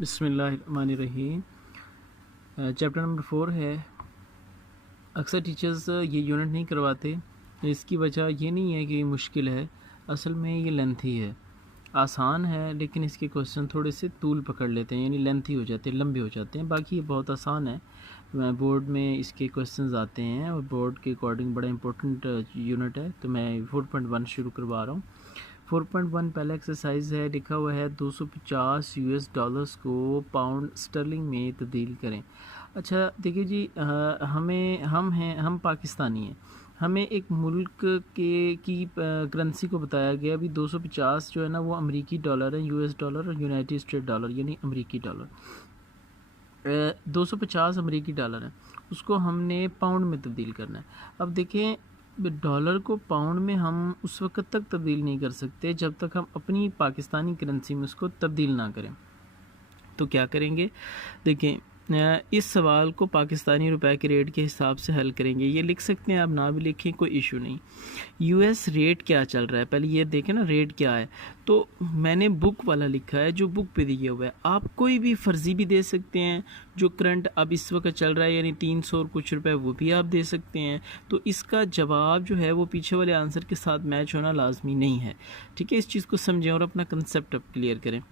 बिस्मिल्लाहिर्रहमानिर्रहीम। Chapter number 4 है। अक्सर टीचर्स ये यूनिट नहीं करवाते। इसकी वजह ये नहीं है कि मुश्किल है, असल में ये लेंथी है। आसान है लेकिन इसके क्वेश्चन थोड़े से तूल पकड़ लेते हैं, यानी लेंथी हो जाते हैं, लंबे हो जाते हैं। बाकी ये बहुत आसान है। बोर्ड में इसके क्वेश्चंस आते हैं और बोर्ड के अकॉर्डिंग बड़ा इंपॉर्टेंट यूनिट है। तो मैं 4.1 शुरू करवा रहा हूँ। 4.1 पहला एक्सरसाइज है, लिखा हुआ है 250 यूएस डॉलर्स को पाउंड स्टर्लिंग में तब्दील करें। अच्छा देखिए जी, हम पाकिस्तानी हैं। हमें एक मुल्क की करेंसी को बताया गया। अभी 250 जो है ना वो अमेरिकी डॉलर है, यूएस डॉलर और यूनाइटेड स्टेट डॉलर यानी अमेरिकी डॉलर। 250 अमेरिकी डॉलर है, उसको हमने पाउंड में तब्दील करना है। अब देखें, डॉलर को पाउंड में हम उस वक्त तक तब्दील नहीं कर सकते जब तक हम अपनी पाकिस्तानी करेंसी में उसको तब्दील ना करें। तो क्या करेंगे, देखें, इस सवाल को पाकिस्तानी रुपए के रेट के हिसाब से हल करेंगे। ये लिख सकते हैं, आप ना भी लिखें कोई इशू नहीं। यूएस रेट क्या चल रहा है, पहले ये देखें ना रेट क्या है। तो मैंने बुक वाला लिखा है जो बुक पे दिया हुआ है। आप कोई भी फर्जी भी दे सकते हैं, जो करंट अब इस वक्त चल रहा है यानी 300 और कुछ रुपए, वो भी आप दे सकते हैं। तो इसका जवाब जो है वो पीछे वाले आंसर के साथ मैच होना लाजमी नहीं है। ठीक है, इस चीज़ को समझें और अपना कंसेप्ट अब क्लियर करें।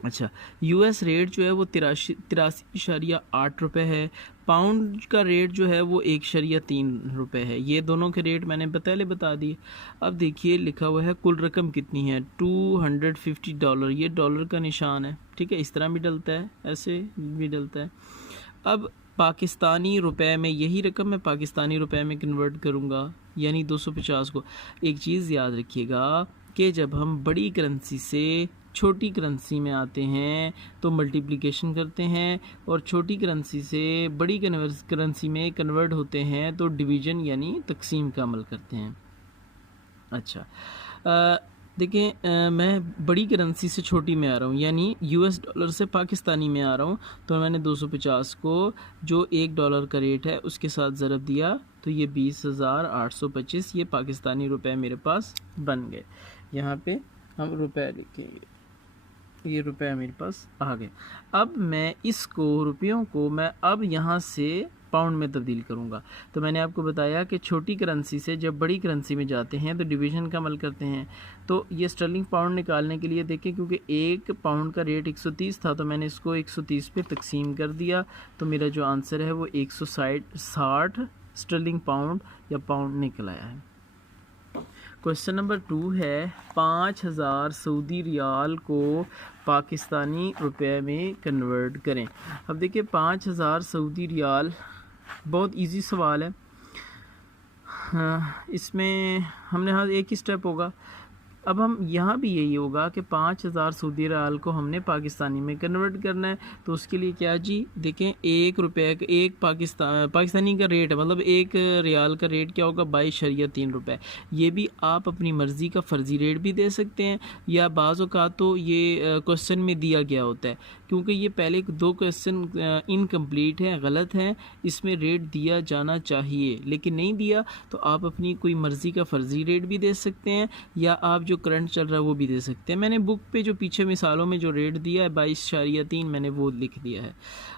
अच्छा, यूएस रेट जो है वो 83.8 रुपये है। पाउंड का रेट जो है वो 1.3 रुपये है। ये दोनों के रेट मैंने पहले बता दिए। अब देखिए लिखा हुआ है कुल रकम कितनी है, $250। ये डॉलर का निशान है। ठीक है, इस तरह भी डलता है, ऐसे भी डलता है। अब पाकिस्तानी रुपए में यही रकम मैं पाकिस्तानी रुपए में कन्वर्ट करूँगा, यानी 250 को। एक चीज़ याद रखिएगा कि जब हम बड़ी करेंसी से छोटी करेंसी में आते हैं तो मल्टीप्लिकेशन करते हैं, और छोटी करेंसी से बड़ी करेंसी में कन्वर्ट होते हैं तो डिवीज़न यानी तकसीम का अमल करते हैं। अच्छा, देखें, मैं बड़ी करेंसी से छोटी में आ रहा हूँ, यानी यूएस डॉलर से पाकिस्तानी में आ रहा हूँ। तो मैंने 250 को जो $1 का रेट है उसके साथ ज़रब दिया, तो ये 20,825 ये पाकिस्तानी रुपए मेरे पास बन गए। यहाँ पे हम रुपए लिखेंगे, ये रुपए मेरे पास आ गए। अब मैं इसको रुपयों को मैं अब यहाँ से पाउंड में तब्दील करूँगा। तो मैंने आपको बताया कि छोटी करेंसी से जब बड़ी करेंसी में जाते हैं तो डिवीज़न का अमल करते हैं। तो ये स्टर्लिंग पाउंड निकालने के लिए देखें, क्योंकि एक पाउंड का रेट 130 था तो मैंने इसको 130 पे तकसीम कर दिया। तो मेरा जो आंसर है वो 160 स्टर्लिंग पाउंड या पाउंड निकल आया है। क्वेश्चन नंबर 2 है, 5,000 सऊदी रियाल को पाकिस्तानी रुपए में कन्वर्ट करें। अब देखिए 5,000 सऊदी रियाल बहुत इजी सवाल है। हाँ, इसमें हमने हाँ एक ही स्टेप होगा। अब हम यहाँ भी यही होगा कि 5,000 सऊदी रियाल को हमने पाकिस्तानी में कन्वर्ट करना है। तो उसके लिए क्या जी, देखें, एक पाकिस्तानी का रेट है, मतलब एक रियाल का रेट क्या होगा, 22.3 रुपये। ये भी आप अपनी मर्ज़ी का फ़र्ज़ी रेट भी दे सकते हैं, या बाज़ औक़ात तो ये क्वेश्चन में दिया गया होता है, क्योंकि ये पहले 2 क्वेश्चन इनकम्प्लीट हैं, गलत हैं। इसमें रेट दिया जाना चाहिए लेकिन नहीं दिया, तो आप अपनी कोई मर्ज़ी का फ़र्ज़ी रेट भी दे सकते हैं, या आप जो करंट चल रहा है वो भी दे सकते हैं। मैंने बुक पे जो पीछे मिसालों में जो रेट दिया है 22.3 मैंने वो लिख दिया है।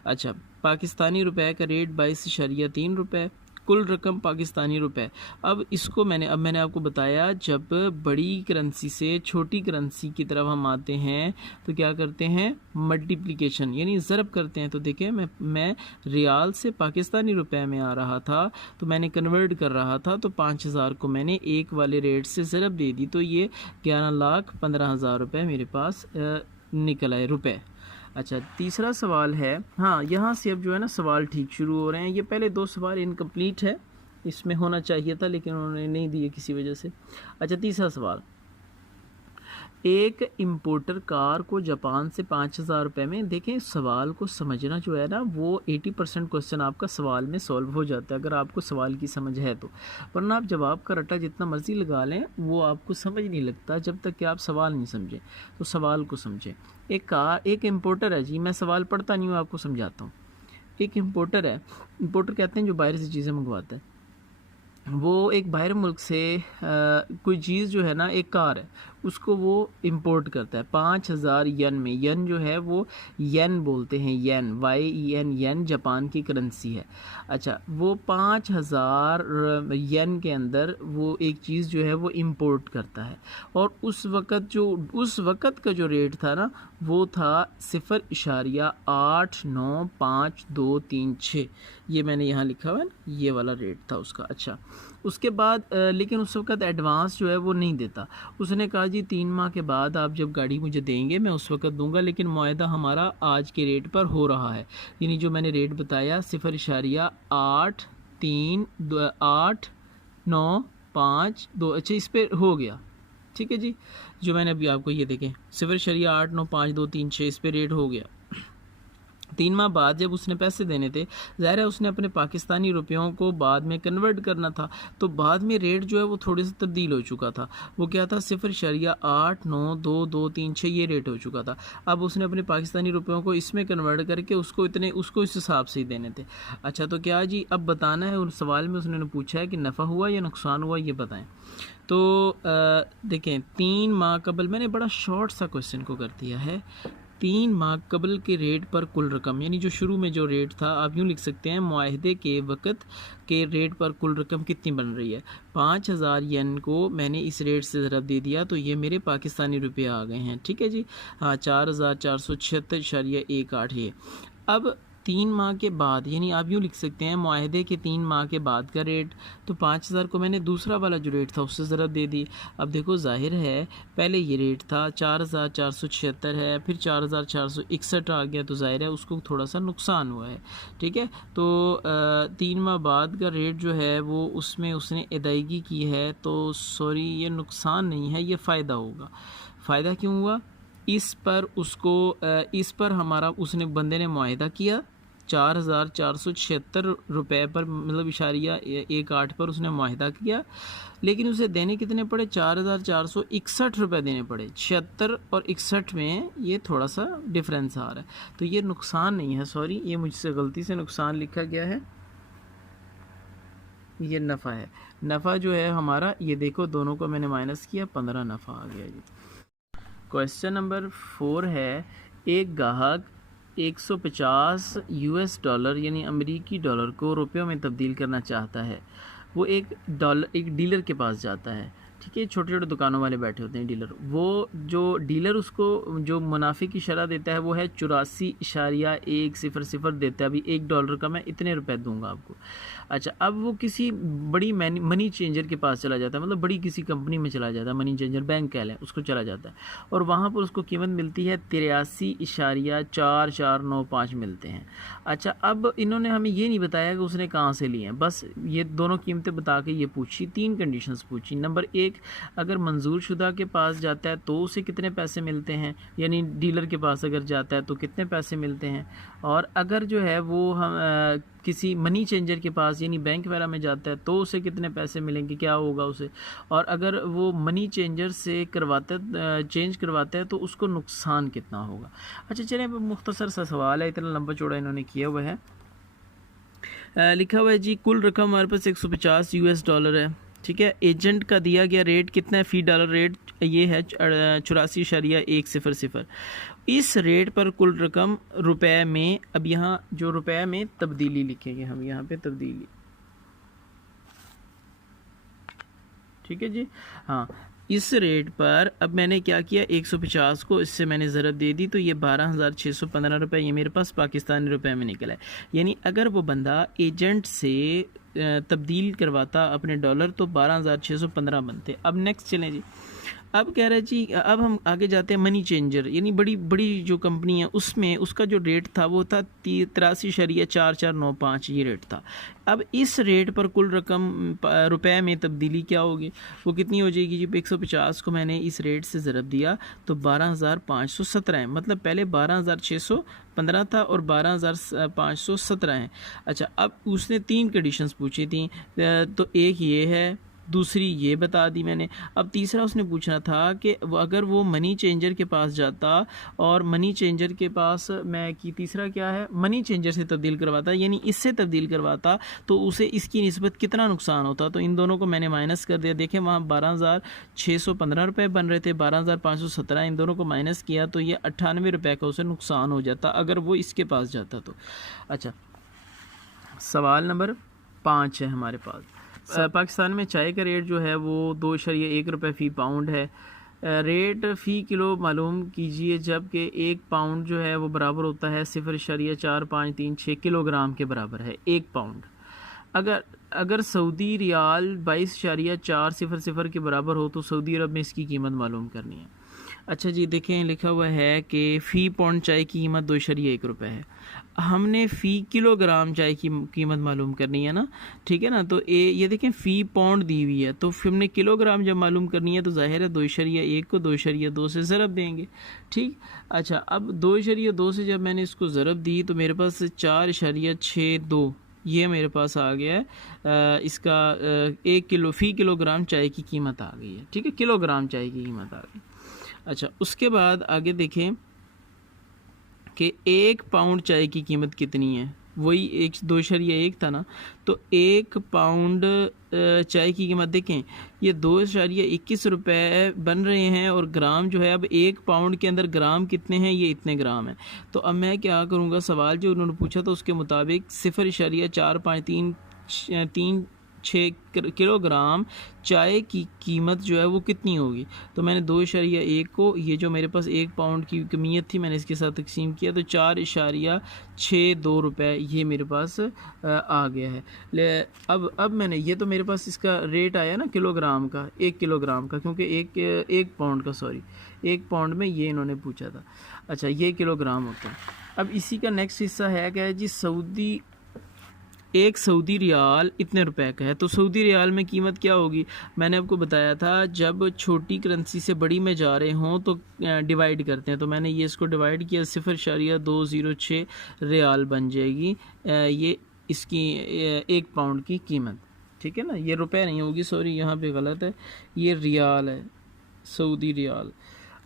अच्छा, पाकिस्तानी रुपए का रेट 22.3 रुपये, कुल रकम पाकिस्तानी रुपए। अब इसको मैंने आपको बताया, जब बड़ी करेंसी से छोटी करेंसी की तरफ हम आते हैं तो क्या करते हैं, मल्टीप्लिकेशन यानी ज़रब करते हैं। तो देखें, मैं रियाल से पाकिस्तानी रुपए में आ रहा था तो मैंने कन्वर्ट कर रहा था, तो 5,000 को मैंने एक वाले रेट से ज़रब दे दी, तो ये 11,15,000 रुपये मेरे पास निकल आए रुपए। अच्छा, तीसरा सवाल है, हाँ यहाँ से अब जो है ना सवाल ठीक शुरू हो रहे हैं। ये पहले 2 सवाल इनकम्प्लीट है, इसमें होना चाहिए था लेकिन उन्होंने नहीं दिए किसी वजह से। अच्छा, तीसरा सवाल, एक इम्पोर्टर कार को जापान से 5,000 रुपये में, देखें सवाल को समझना जो है ना वो 80% क्वेश्चन आपका सवाल में सॉल्व हो जाता है अगर आपको सवाल की समझ है तो, वरना आप जवाब का रट्टा जितना मर्ज़ी लगा लें वो आपको समझ नहीं लगता जब तक कि आप सवाल नहीं समझें। तो सवाल को समझें। एक इम्पोर्टर है जी, मैं सवाल पढ़ता नहीं हूँ, आपको समझाता हूँ। एक इम्पोर्टर है, इम्पोर्टर कहते हैं जो बाहर से चीज़ें मंगवाता है। वो एक बाहर मुल्क से कोई चीज़ जो है ना, एक कार है, उसको वो इंपोर्ट करता है 5,000 यन में। यन जो है वो येन बोलते हैं, येन, YEN, येन जापान की करेंसी है। अच्छा, वो 5,000 येन के अंदर वो एक चीज़ जो है वो इंपोर्ट करता है, और उस वक़्त का जो रेट था ना, वो था 0.89523 ये मैंने यहाँ लिखा हुआ है ना, ये वाला रेट था उसका। अच्छा, उसके बाद लेकिन उस वक़्त एडवांस जो है वो नहीं देता। उसने कहा जी 3 माह के बाद आप जब गाड़ी मुझे देंगे मैं उस वक़्त दूंगा, लेकिन मुआहदा हमारा आज के रेट पर हो रहा है। यानी जो मैंने रेट बताया 0.83895 अच्छा इस पर हो गया, ठीक है जी। जो मैंने अभी आपको ये देखें 0.89523 इस पर रेट हो गया। 3 माह बाद जब उसने पैसे देने थे, ज़ाहिर है उसने अपने पाकिस्तानी रुपयों को बाद में कन्वर्ट करना था, तो बाद में रेट जो है वो थोड़े से तब्दील हो चुका था। वो क्या था 0.8922236 ये रेट हो चुका था। अब उसने अपने पाकिस्तानी रुपयों को इसमें कन्वर्ट करके उसको इस हिसाब से ही देने थे। अच्छा, तो क्या जी अब बताना है, उस सवाल में उसने पूछा है कि नफ़ा हुआ या नुकसान हुआ, ये बताएं। तो देखें 3 माह कबल, मैंने बड़ा शॉर्ट सा क्वेश्चन को कर दिया है। 3 माह कबल के रेट पर कुल रकम, यानी जो शुरू में जो रेट था, आप यूँ लिख सकते हैं मुआहदे के वक़्त के रेट पर कुल रकम कितनी बन रही है। 5,000 येन को मैंने इस रेट से ज़रब दे दिया तो ये मेरे पाकिस्तानी रुपये आ गए हैं, ठीक है जी। हाँ, 4,476.18 ये। अब 3 माह के बाद, यानी आप यूँ लिख सकते हैं मुआहदे के 3 माह के बाद का रेट, तो 5,000 को मैंने दूसरा वाला जो रेट था उससे ज़रब दे दी। अब देखो जाहिर है पहले ये रेट था 4,476 है, फिर 4,461 आ गया, तो जाहिर है उसको थोड़ा सा नुकसान हुआ है, ठीक है। तो 3 माह बाद का रेट जो है वो उसमें उसने अदायगी की है, तो सॉरी ये नुकसान नहीं है, ये फ़ायदा होगा। फ़ायदा क्यों हुआ, इस पर हमारा उसने बंदे ने मुआहदा किया 4,476 रुपये पर, मतलब इशारिया 18 पर उसने मुआहदा किया, लेकिन उसे देने कितने पड़े 4,461 रुपये देने पड़े। 76 और 61 में ये थोड़ा सा डिफरेंस आ रहा है, तो ये नुकसान नहीं है, सॉरी ये मुझसे गलती से नुकसान लिखा गया है, ये नफ़ा है। नफ़ा जो है हमारा, ये देखो दोनों को मैंने माइनस किया, 15 नफ़ा आ गया जी। क्वेश्चन नंबर 4 है, एक ग्राहक 150 US डॉलर यानी अमेरिकी डॉलर को रुपयों में तब्दील करना चाहता है। वो एक डीलर के पास जाता है, ठीक है, छोटे छोटे दुकानों वाले बैठे होते हैं डीलर। वो जो डीलर उसको जो मुनाफे की शरह देता है वो है 84.100 देता है। अभी $1 का मैं इतने रुपए दूंगा आपको। अच्छा, अब वो किसी बड़ी मनी चेंजर के पास चला जाता है, मतलब बड़ी किसी कंपनी में चला जाता है, मनी चेंजर बैंक कह लें, उसको चला जाता है, और वहाँ पर उसको कीमत मिलती है 83.4495 मिलते हैं। अच्छा, अब इन्होंने हमें ये नहीं बताया कि उसने कहाँ से लिए हैं, बस ये दोनों कीमतें बता के ये पूछी, 3 कंडीशंस पूछी। नंबर 1, अगर मंजूर शुदा के पास जाता है तो उसे कितने पैसे मिलते हैं, यानी डीलर के पास अगर जाता है तो कितने पैसे मिलते हैं, और अगर जो है वो हम किसी मनी चेंजर के पास यानी बैंक वगैरह में जाता है तो उसे कितने पैसे मिलेंगे, क्या होगा उसे, और अगर वो मनी चेंजर से चेंज करवाता है तो उसको नुकसान कितना होगा। अच्छा चलिए, मुख्तसर सा सवाल है, इतना लंबा चौड़ा इन्होंने किया हुआ है। लिखा हुआ है जी कुल रकम हमारे पास 150 US डॉलर है, ठीक है। एजेंट का दिया गया रेट कितना है, फ़ी डॉलर रेट ये है 84.100। इस रेट पर कुल रकम रुपए में, अब यहाँ जो रुपए में तब्दीली लिखेंगे हम, यहाँ पे तब्दीली, ठीक है जी। हाँ, इस रेट पर अब मैंने क्या किया, 150 को इससे मैंने ज़रब दे दी, तो ये 12,615 रुपये ये मेरे पास पाकिस्तानी रुपए में निकला है। यानी अगर वो बंदा एजेंट से तब्दील करवाता अपने डॉलर तो 12,615 बनते। अब नेक्स्ट चलें जी, अब कह रहे हैं जी, अब हम आगे जाते हैं मनी चेंजर, यानी बड़ी बड़ी जो कंपनी है उसमें उसका जो रेट था वो था 83.4495 ये रेट था। अब इस रेट पर कुल रकम रुपए में तब्दीली क्या होगी, वो कितनी हो जाएगी जी, 150 को मैंने इस रेट से ज़रब दिया तो 12,517 है, मतलब पहले 12,615 था और 12,517 है। अच्छा, अब उसने 3 कंडीशंस पूछी थी, तो एक ये है दूसरी ये बता दी मैंने। अब तीसरा उसने पूछना था कि अगर वो मनी चेंजर के पास जाता और मनी चेंजर के पास मैं कि तीसरा क्या है, मनी चेंजर से तब्दील करवाता, यानी इससे तब्दील करवाता, तो उसे इसकी निस्बत कितना नुकसान होता। तो इन दोनों को मैंने माइनस कर दिया। देखें वहाँ 12,615 रुपये बन रहे थे, 12,517, इन दोनों को माइनस किया तो ये 98 रुपये का उसे नुकसान हो जाता अगर वो इसके पास जाता तो। अच्छा, सवाल नंबर 5 है हमारे पास। पाकिस्तान में चाय का रेट जो है वो 2.1 रुपये फ़ी पाउंड है। रेट फ़ी किलो मालूम कीजिए, जबकि 1 पाउंड जो है वो बराबर होता है 0.4536 किलोग्राम के बराबर है 1 पाउंड। अगर सऊदी रियाल 22.400 के बराबर हो तो सऊदी अरब में इसकी कीमत मालूम करनी है। अच्छा जी, देखें लिखा हुआ है कि फ़ी पाउंड चाय की कीमत 2.1 रुपये है। हमने फ़ी किलोग्राम चाय की कीमत मालूम करनी है ना, ठीक है ना। तो ये देखें फ़ी पाउंड दी हुई है, तो फिर हमने किलोग्राम जब मालूम करनी है तो ज़ाहिर है 2.1 को 2.2 से ज़रब देंगे, ठीक। अच्छा, अब 2.2 से जब मैंने इसको ज़रब दी तो मेरे पास 4.62 ये मेरे पास आ गया है। इसका 1 किलो फ़ी किलोग्राम चाय की कीमत आ गई है, ठीक है, किलोग्राम चाय की कीमत आ गई। अच्छा, उसके बाद आगे देखें कि 1 पाउंड चाय की कीमत कितनी है, वही 2.1 था ना, तो 1 पाउंड चाय की कीमत देखें ये 2.21 रुपये बन रहे हैं, और ग्राम जो है अब 1 पाउंड के अंदर ग्राम कितने हैं, ये इतने ग्राम है। तो अब मैं क्या करूँगा, सवाल जो उन्होंने पूछा था उसके मुताबिक 0.45336 किलोग्राम चाय की कीमत जो है वो कितनी होगी। तो मैंने 2.1 को, ये जो मेरे पास 1 पाउंड की कमीत थी, मैंने इसके साथ तकसीम किया तो 4.62 रुपये ये मेरे पास आ गया है। अब मैंने ये तो मेरे पास इसका रेट आया ना किलोग्राम का, 1 किलोग्राम का, क्योंकि एक पाउंड का, सॉरी 1 पाउंड में ये इन्होंने पूछा था। अच्छा, ये किलोग्राम होता है। अब इसी का नेक्स्ट हिस्सा है क्या है जी, एक सऊदी रियाल इतने रुपए का है, तो सऊदी रियाल में कीमत क्या होगी। मैंने आपको बताया था जब छोटी करेंसी से बड़ी में जा रहे हों तो डिवाइड करते हैं, तो मैंने ये इसको डिवाइड किया, 0.206 रियाल बन जाएगी ये इसकी 1 पाउंड की कीमत, ठीक है ना। ये रुपए नहीं होगी, सॉरी यहाँ पे गलत है, ये रियाल है, सऊदी रियाल।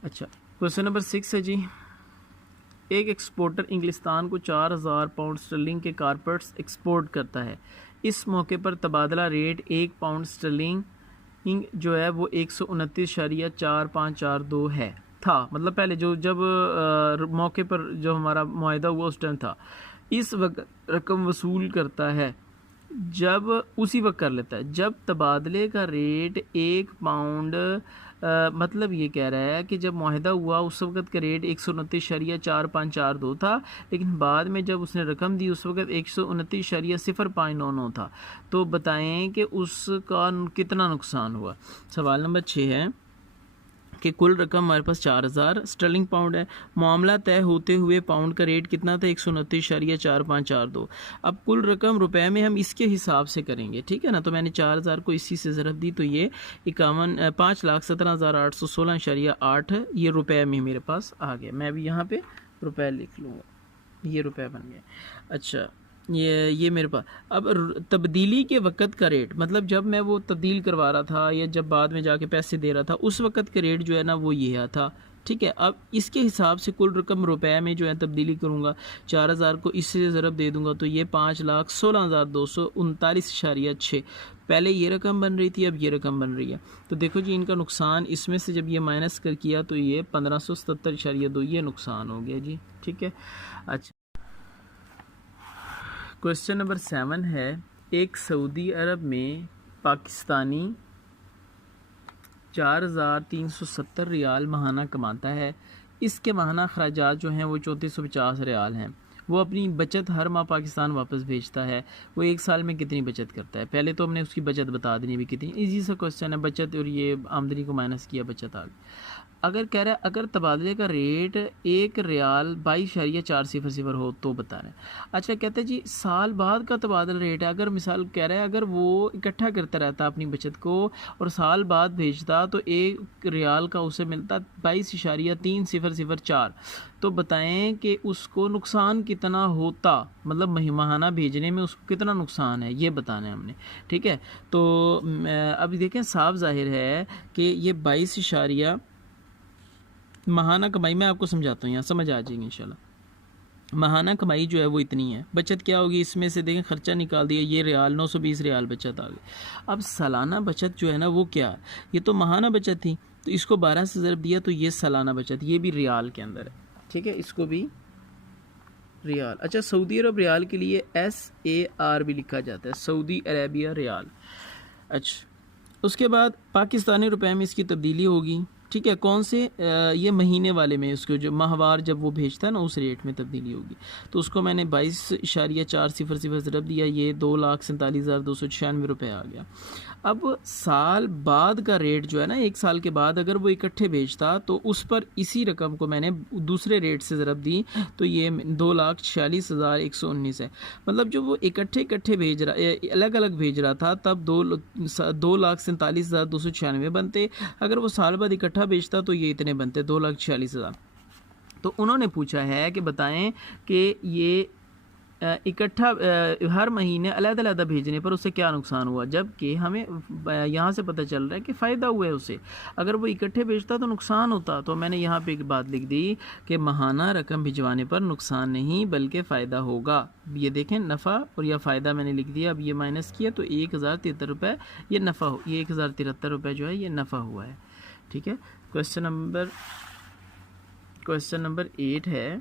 अच्छा, क्वेश्चन नंबर 6 है जी। एक एक्सपोर्टर इंग्लिस्तान को 4,000 पाउंड स्टर्लिंग के कारपेट्स एक्सपोर्ट करता है। इस मौके पर तबादला रेट 1 पाउंड स्टर्लिंग जो है वो 129.4542 है था, मतलब पहले जब मौके पर जो हमारा मुआहदा हुआ उस टाइम था। इस वक्त रकम वसूल करता है जब उसी वक्त कर लेता है जब तबादले का रेट 1 पाउंड मतलब ये कह रहा है कि जब मुआहदा हुआ उस वक़्त का रेट 129.4542 था, लेकिन बाद में जब उसने रकम दी उस वक़्त 129.0599 था। तो बताएं कि उसका कितना नुकसान हुआ। सवाल नंबर 6 है कि कुल रकम हमारे पास 4,000 स्टर्लिंग पाउंड है। मामला तय होते हुए पाउंड का रेट कितना था, 129.4542। अब कुल रकम रुपए में हम इसके हिसाब से करेंगे, ठीक है ना। तो मैंने 4,000 को इसी से ज़रब दी तो ये 5,17,816.8 ये रुपए में मेरे पास आ गया। मैं भी यहाँ पे रुपए लिख लूँगा, ये रुपए बन गया। अच्छा, ये मेरे पास अब तब्दीली के वक़्त का रेट, मतलब जब मैं वो तब्दील करवा रहा था या जब बाद में जाके पैसे दे रहा था उस वक़्त का रेट जो है ना वो ये था, ठीक है। अब इसके हिसाब से कुल रकम रुपए में जो है तब्दीली करूँगा, 4,000 को इससे ज़रब दे दूँगा तो ये 5,16,239.6 पहले ये रकम बन रही थी, अब ये रकम बन रही है। तो देखो जी, इनका नुकसान इसमें से जब ये माइनस कर किया तो ये 1577.2 ये नुकसान हो गया जी, ठीक है। अच्छा, क्वेश्चन नंबर 7 है। एक सऊदी अरब में पाकिस्तानी 4,370 रियाल माहाना कमाता है। इसके माहाना अखराजात जो हैं वो 3,450 रियाल हैं। वो अपनी बचत हर माह पाकिस्तान वापस भेजता है। वो 1 साल में कितनी बचत करता है। पहले तो हमने उसकी बचत बता देनी भी कितनी। इजी सा क्वेश्चन है, बचत और ये आमदनी को माइनस किया, बचत आ गई। अगर कह रहा है अगर तबादले का रेट 1 रियाल 22.400 हो तो बता रहे हैं। अच्छा कहते हैं जी साल बाद का तबादला रेट है, अगर मिसाल कह रहा है अगर वो इकट्ठा करता रहता अपनी बचत को और साल बाद भेजता तो 1 रियाल का उसे मिलता 22.3004, तो बताएं कि उसको नुकसान कितना होता, मतलब माहाना भेजने में उसको कितना नुकसान है ये बताना है हमने। ठीक है, तो अभी देखें साफ जाहिर है कि ये 22 माहाना कमाई मैं आपको समझाता हूँ, यहाँ समझ आ जाएगी इंशाल्लाह। माहाना कमाई जो है वो इतनी है, बचत क्या होगी इसमें से देखें खर्चा निकाल दिया, ये रियाल 920 रियाल बचत आ गई। अब सालाना बचत जो है ना वो क्या है, ये तो माहाना बचत थी, तो इसको 12 से ज़रब दिया तो ये सालाना बचत, ये भी रियाल के अंदर है। ठीक है, इसको भी रियाल। अच्छा सऊदी अरब रियाल के लिए SAR भी लिखा जाता है, सऊदी अरेबिया रियाल। अच्छा उसके बाद पाकिस्तानी रुपए में इसकी तब्दीली होगी। ठीक है, कौन से ये महीने वाले में इसको जो माहवार जब वो भेजता है ना उस रेट में तब्दीली होगी। तो उसको मैंने 22.400 ज़रब दिया, ये 2,47,296 रुपये आ गया। अब साल बाद का रेट जो है ना, एक साल के बाद अगर वो इकट्ठे भेजता तो उस पर इसी रकम को मैंने दूसरे रेट से ज़रब दी तो ये 2,46,119 है। मतलब जो वो इकट्ठे भेज रहा अलग अलग भेज रहा था तब 2,47,296 बनते, अगर वो साल बाद इकट्ठा बेचता तो ये इतने बनते 2,46,000। तो उन्होंने पूछा है कि बताएं कि ये इकट्ठा हर महीने अलग-अलग भेजने पर उससे क्या नुकसान हुआ, जबकि हमें यहाँ से पता चल रहा है कि फ़ायदा हुआ है उसे। अगर वो इकट्ठे भेजता तो नुकसान होता, तो मैंने यहाँ पे एक बात लिख दी कि माहाना रकम भिजवाने पर नुकसान नहीं बल्कि फ़ायदा होगा। ये देखें नफ़ा और या फ़ायदा मैंने लिख दिया, अब ये माइनस किया तो 1,073 रुपये ये नफ़ा हो, ये 1,073 रुपये जो है ये नफ़ा हुआ है। ठीक है, क्वेश्चन नंबर 8 है।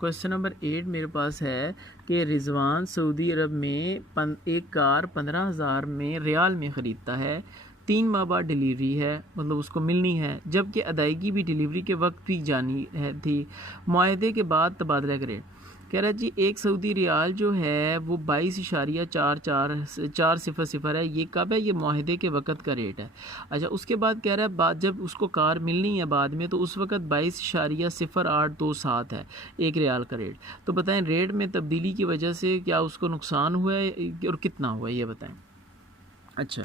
क्वेश्चन नंबर 8 मेरे पास है कि रिजवान सऊदी अरब में एक कार 15,000 में रियाल में ख़रीदता है, 3 माह बाद डिलीवरी है, मतलब उसको मिलनी है, जबकि अदायगी भी डिलीवरी के वक्त भी जानी है थी। मुआहदे के बाद तबादला का रेट कह रहा है जी एक सऊदी रियाल जो है वो 22.400 है, ये कब है, ये मुआहदे के वक़्त का रेट है। अच्छा उसके बाद कह रहा है बाद जब उसको कार मिलनी है बाद में तो उस वक़्त 22.0827 है 1 रियाल का रेट। तो बताएं रेट में तब्दीली की वजह से क्या उसको नुकसान हुआ है और कितना हुआ है ये बताएं। अच्छा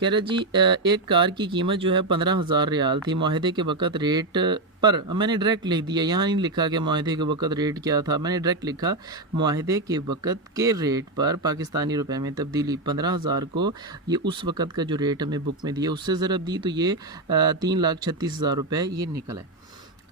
कह रहा जी एक कार की कीमत जो है 15,000 रियाल थी, मुआहदे के वक़्त रेट पर मैंने डायरेक्ट लिख दिया, यहाँ नहीं लिखा कि मुआहदे के वक़्त रेट क्या था, मैंने डायरेक्ट लिखा मुआहदे के वक़्त के रेट पर पाकिस्तानी रुपए में तब्दीली 15,000 को ये उस वक़्त का जो रेट हमें बुक में दिया उससे ज़रब दी तो ये 3,36,000 रुपये ये निकला है।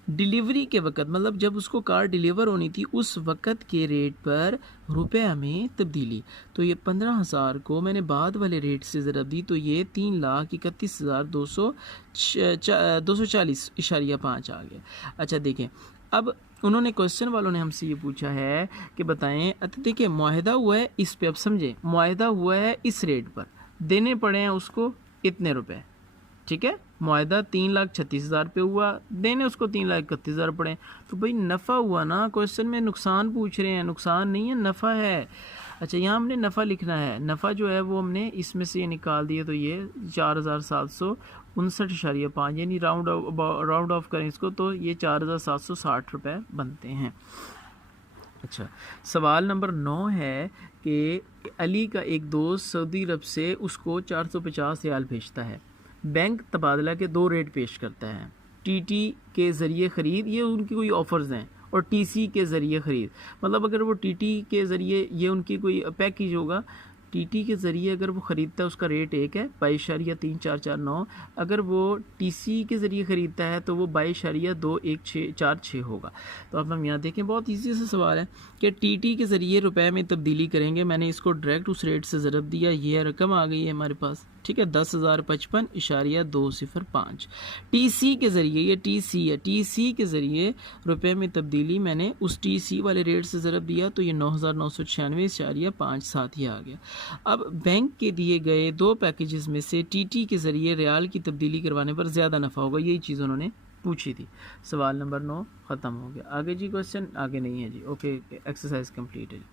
डिलीवरी के वक़्त मतलब जब उसको कार डिलीवर होनी थी उस वक़्त के रेट पर रुपये में तब्दीली, तो ये 15,000 को मैंने बाद वाले रेट से ज़रब दी तो ये 3,31,240.5 आ गया। अच्छा देखें अब उन्होंने क्वेश्चन वालों ने हमसे ये पूछा है कि बताएं, देखिए मुआहदा हुआ है इस पे, अब समझे मुआहदा हुआ है इस रेट पर, देने पड़े हैं उसको इतने रुपए। ठीक है, मुआहदा 3,36,000 पे हुआ, देने उसको 3,31,000 पड़े, तो भाई नफ़ा हुआ ना। क्वेश्चन में नुकसान पूछ रहे हैं, नुकसान नहीं है नफ़ा है। अच्छा यहाँ हमने नफ़ा लिखना है, नफ़ा जो है वो हमने इसमें से निकाल दिया तो ये 4,759.5 यानी राउंड ऑफ करें इसको तो ये 4,760 रुपये बनते हैं। अच्छा सवाल नंबर 9 है कि अली का एक दोस्त सऊदी अरब से उसको 450 रियाल भेजता है, बैंक तबादला के 2 रेट पेश करता है, टीटी के ज़रिए ख़रीद, ये उनकी कोई ऑफ़र्स हैं, और टीसी के ज़रिए ख़रीद, मतलब अगर वो टीटी के ज़रिए ये उनकी कोई पैकेज होगा, टीटी के ज़रिए अगर वो ख़रीदता है उसका रेट एक है 22.3449, अगर वो टीसी के ज़रिए ख़रीदता है तो वो 22.2146 होगा। तो अब हम यहाँ देखें बहुत इजी सा सवाल है कि टीटी के ज़रिए रुपए में तब्दीली करेंगे, मैंने इसको डायरेक्ट उस रेट से ज़रब दिया, ये रकम आ गई है हमारे पास। ठीक है 10,055.205। टीसी के ज़रिए, ये टीसी है, टीसी के ज़रिए रुपए में तब्दीली मैंने उस टीसी वाले रेट से ज़रब दिया तो ये 9,996.57 ही आ गया। अब बैंक के दिए गए 2 पैकेजेस में से टीटी के ज़रिए रियाल की तब्दीली करवाने पर ज़्यादा नफ़ा होगा, यही चीज़ उन्होंने पूछी थी। सवाल नंबर 9 ख़त्म हो गया। आगे जी क्वेश्चन आगे नहीं है जी, ओके एक्सरसाइज कंप्लीट है जी।